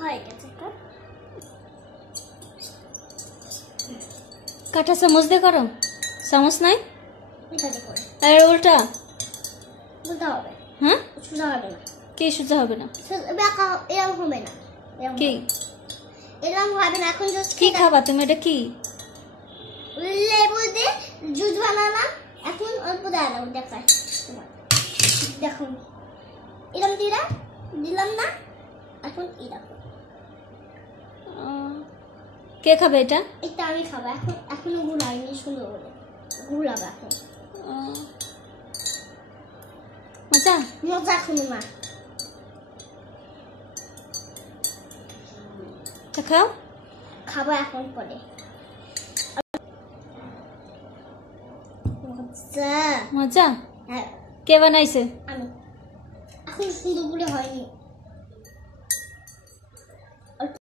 হয়ে গেছে তো। কাটা চামচ দিয়ে করো, চামচ নাই এটা দিয়ে করে আর উল্টা বলতে হবে। হ্যাঁ সোজা হবে না, কি সোজা হবে না? বেঁকা এরকম হবে না, কি এরকম হবে না। এখন জাস্ট কি খাবা তুমি? এটা কি? লেবু দিয়ে জুস বানানা। এখন অল্প দাঁড়াও দেখায় তোমার, দেখুন এরকম দিলাম না। এখন এরকম কে খাবে এটা? এটা আমি খাবো। এখনো গুলাইনি, সুন্দর করে গুলাবো এখন। মজা মজা এখন না, খাও, খাবো এখন পরে। মজা মজা। হ্যাঁ কে বানাইছে? আমি। এখন সুন্দর করে হয়নি।